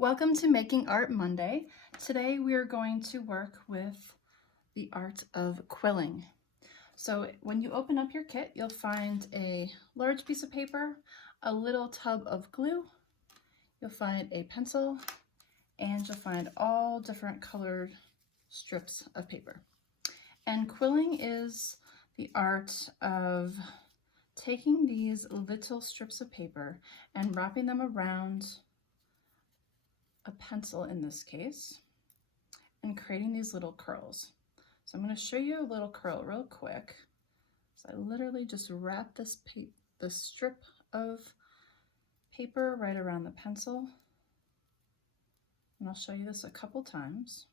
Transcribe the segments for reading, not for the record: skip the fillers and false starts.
Welcome to Making Art Monday. Today we are going to work with the art of quilling. So when you open up your kit, you'll find a large piece of paper, a little tub of glue, you'll find a pencil, and you'll find all different colored strips of paper. And quilling is the art of taking these little strips of paper and wrapping them around a pencil in this case and creating these little curls. So I'm going to show you a little curl real quick. So I literally just wrap this strip of paper right around the pencil, and I'll show you this a couple times,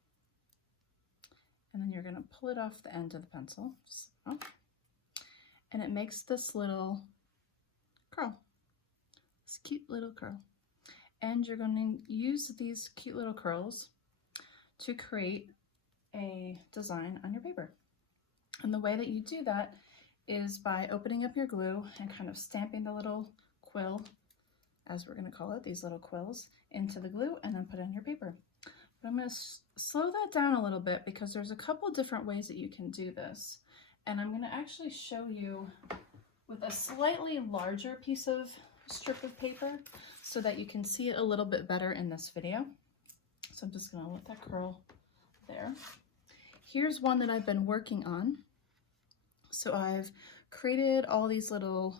and then you're going to pull it off the end of the pencil, so, and it makes this little curl, this cute little curl. And you're going to use these cute little curls to create a design on your paper. And the way that you do that is by opening up your glue and kind of stamping the little quill, as we're going to call it, these little quills, into the glue and then put it on your paper. But I'm going to slow that down a little bit because there's a couple different ways that you can do this. And I'm going to actually show you with a slightly larger piece of strip of paper so that you can see it a little bit better in this video. So I'm just going to let that curl there. Here's one that I've been working on. So I've created all these little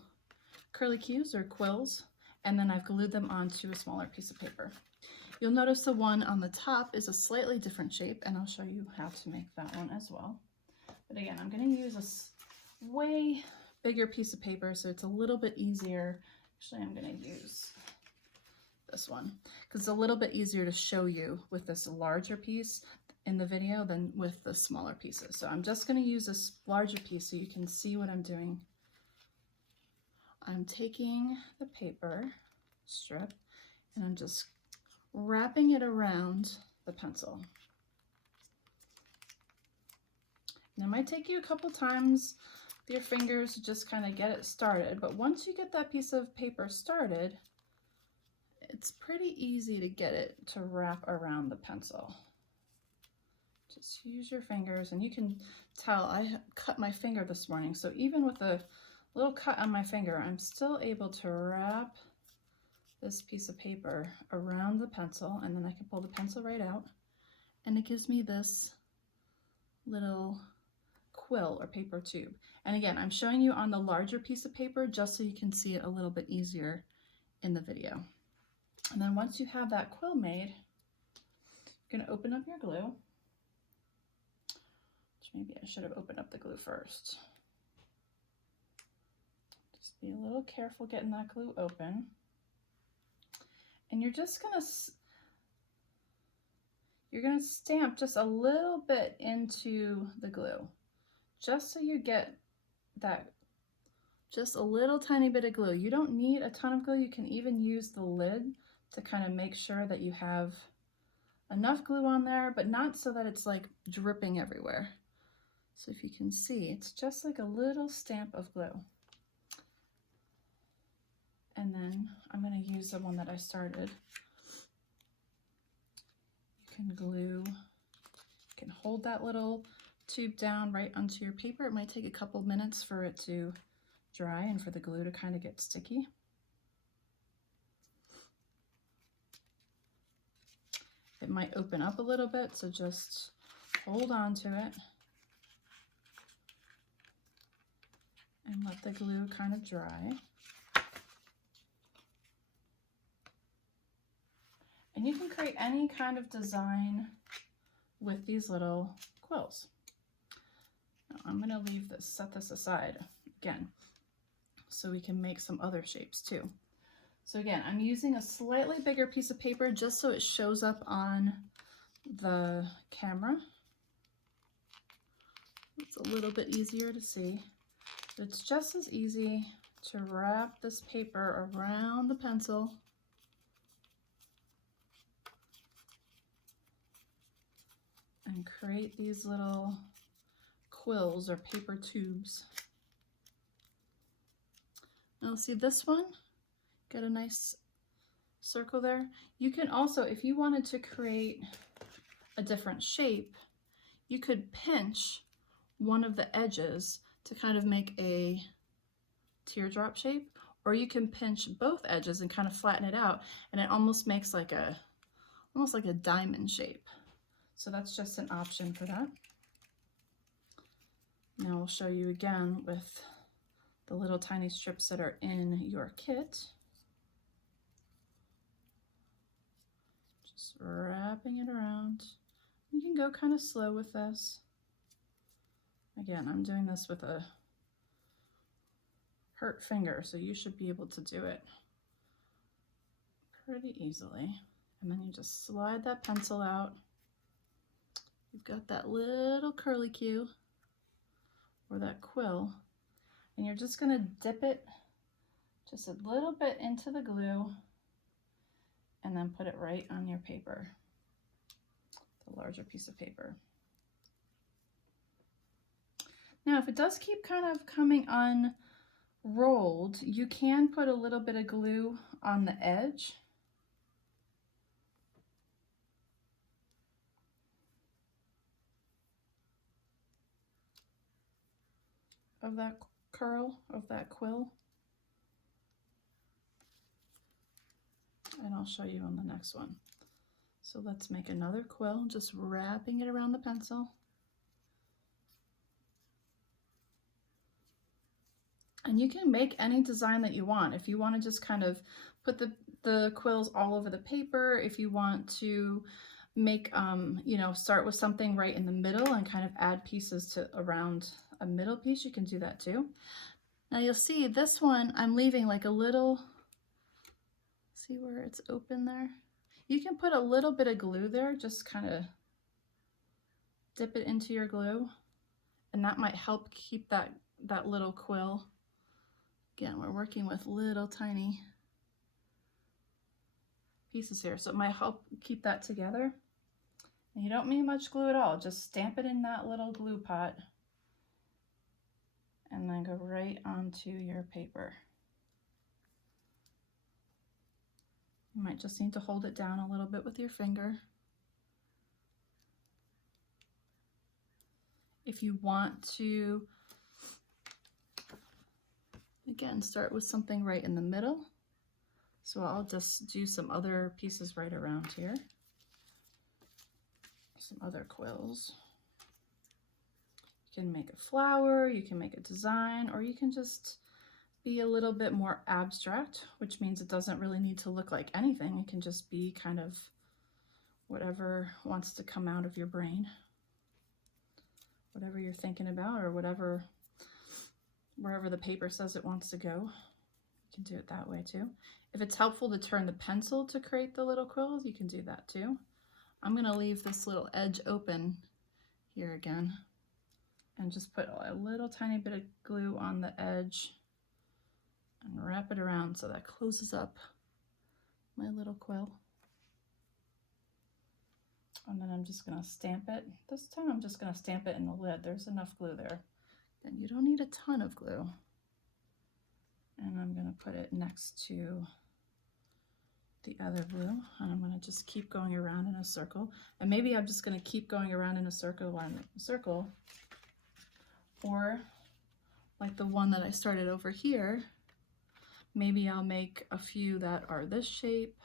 curlicues or quills, and then I've glued them onto a smaller piece of paper. You'll notice the one on the top is a slightly different shape, and I'll show you how to make that one as well. But again, I'm going to use a way bigger piece of paper so it's a little bit easier. Actually, I'm going to use this one because it's a little bit easier to show you with this larger piece in the video than with the smaller pieces. So I'm just going to use this larger piece so you can see what I'm doing. I'm taking the paper strip and I'm just wrapping it around the pencil. And it might take you a couple times with your fingers to just kind of get it started, but once you get that piece of paper started, it's pretty easy to get it to wrap around the pencil. Just use your fingers, and you can tell I cut my finger this morning, so even with a little cut on my finger, I'm still able to wrap this piece of paper around the pencil, and then I can pull the pencil right out, and it gives me this little quill or paper tube. And again, I'm showing you on the larger piece of paper just so you can see it a little bit easier in the video. And then once you have that quill made, you're going to open up your glue, which maybe I should have opened up the glue first. Just be a little careful getting that glue open. And you're just going to stamp just a little bit into the glue, just so you get that, just a little tiny bit of glue. You don't need a ton of glue. You can even use the lid to kind of make sure that you have enough glue on there, but not so that it's like dripping everywhere. So if you can see, it's just like a little stamp of glue. And then I'm going to use the one that I started. You can glue, you can hold that little tube down right onto your paper. It might take a couple minutes for it to dry and for the glue to kind of get sticky. It might open up a little bit, so just hold on to it and let the glue kind of dry. And you can create any kind of design with these little quills. Now I'm going to leave this, set this aside again, so we can make some other shapes too. So again, I'm using a slightly bigger piece of paper just so it shows up on the camera. It's a little bit easier to see, but it's just as easy to wrap this paper around the pencil and create these little quills or paper tubes. Now see this one? Got a nice circle there. You can also, if you wanted to create a different shape, you could pinch one of the edges to kind of make a teardrop shape, or you can pinch both edges and kind of flatten it out, and it almost makes like almost like a diamond shape. So that's just an option for that. Now I'll show you again with the little tiny strips that are in your kit. Just wrapping it around. You can go kind of slow with this. Again, I'm doing this with a hurt finger, so you should be able to do it pretty easily. And then you just slide that pencil out. You've got that little curlicue or that quill, and you're just going to dip it just a little bit into the glue and then put it right on your paper, the larger piece of paper. Now, if it does keep kind of coming unrolled, you can put a little bit of glue on the edge. Of that curl, of that quill. And I'll show you on the next one. So let's make another quill, just wrapping it around the pencil. And you can make any design that you want. If you want to just kind of put the quills all over the paper, if you want to make, you know, start with something right in the middle and kind of add pieces to around a middle piece, you can do that too. Now you'll see this one, I'm leaving like a little, see where it's open there? You can put a little bit of glue there, just kind of dip it into your glue, and that might help keep that little quill. Again, we're working with little tiny pieces here, so it might help keep that together. And you don't need much glue at all, just stamp it in that little glue pot and then go right onto your paper. You might just need to hold it down a little bit with your finger. If you want to, again, start with something right in the middle. So I'll just do some other pieces right around here. Some other quills. You can make a flower, you can make a design, or you can just be a little bit more abstract, which means it doesn't really need to look like anything. It can just be kind of whatever wants to come out of your brain, whatever you're thinking about, or whatever, wherever the paper says it wants to go. You can do it that way too. If it's helpful to turn the pencil to create the little quills, you can do that too. I'm going to leave this little edge open here again and just put a little tiny bit of glue on the edge and wrap it around so that closes up my little quill. And then I'm just going to stamp it. This time I'm just going to stamp it in the lid. There's enough glue there. And you don't need a ton of glue. And I'm going to put it next to the other glue, and I'm going to just keep going around in a circle. And maybe I'm just going to keep going around in a circle while I'm in a circle, or like the one that I started over here, maybe I'll make a few that are this shape.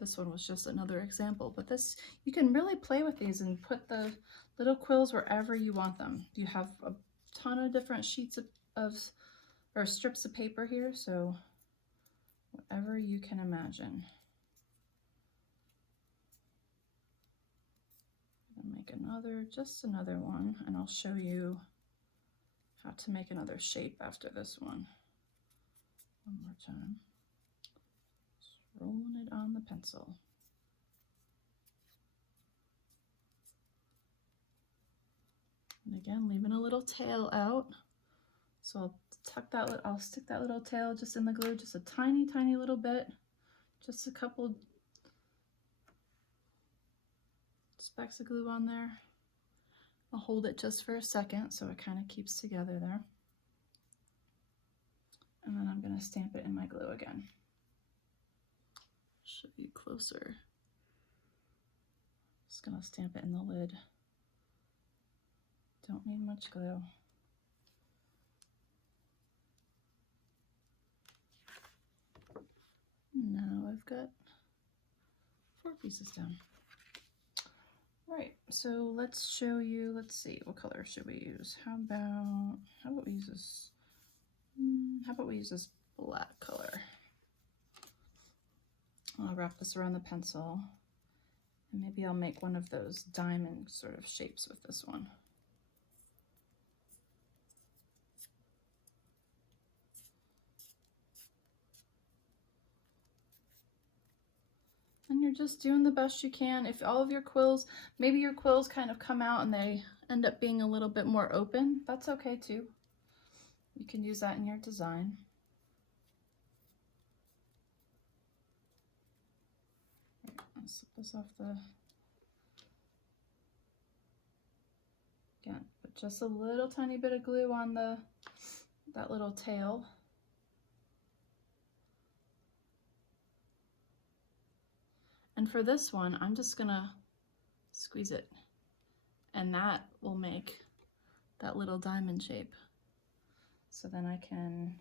This one was just another example, but this, you can really play with these and put the little quills wherever you want them. You have a ton of different sheets or strips of paper here, so whatever you can imagine. I'll make just another one, and I'll show you how to make another shape after this one. One more time. Just rolling it on the pencil. And again, leaving a little tail out. So I'll stick that little tail just in the glue, just a tiny, tiny little bit, just a couple specks of glue on there. I'll hold it just for a second so it kind of keeps together there. And then I'm going to stamp it in my glue again. show you closer. Just gonna stamp it in the lid. Don't need much glue. Now I've got 4 pieces down. All right, so let's show you, let's see, what color should we use? How about we use this, how about we use this black color? I'll wrap this around the pencil, and maybe I'll make one of those diamond sort of shapes with this one. And you're just doing the best you can. If all of your quills, maybe your quills kind of come out and they end up being a little bit more open, that's okay too. You can use that in your design. I'll slip this off the, again, put just a little tiny bit of glue on that little tail. And for this one, I'm just gonna squeeze it, and that will make that little diamond shape. So then I can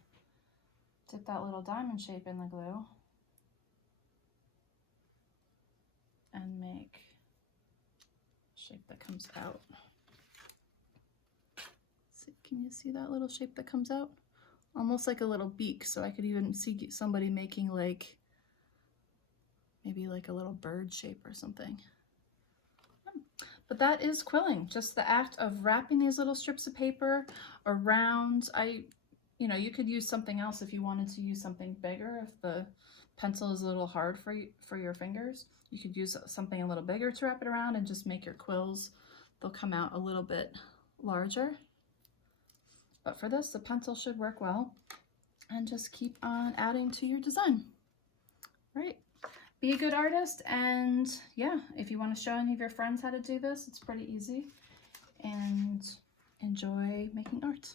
dip that little diamond shape in the glue and make a shape that comes out. See, can you see that little shape that comes out? Almost like a little beak, so I could even see somebody making like maybe like a little bird shape or something. But that is quilling, just the act of wrapping these little strips of paper around. You know, you could use something else if you wanted to use something bigger. If the pencil is a little hard for your fingers, you could use something a little bigger to wrap it around and just make your quills, they'll come out a little bit larger. But for this, the pencil should work well, and just keep on adding to your design. Right. Be a good artist, and yeah, if you want to show any of your friends how to do this, it's pretty easy, and enjoy making art.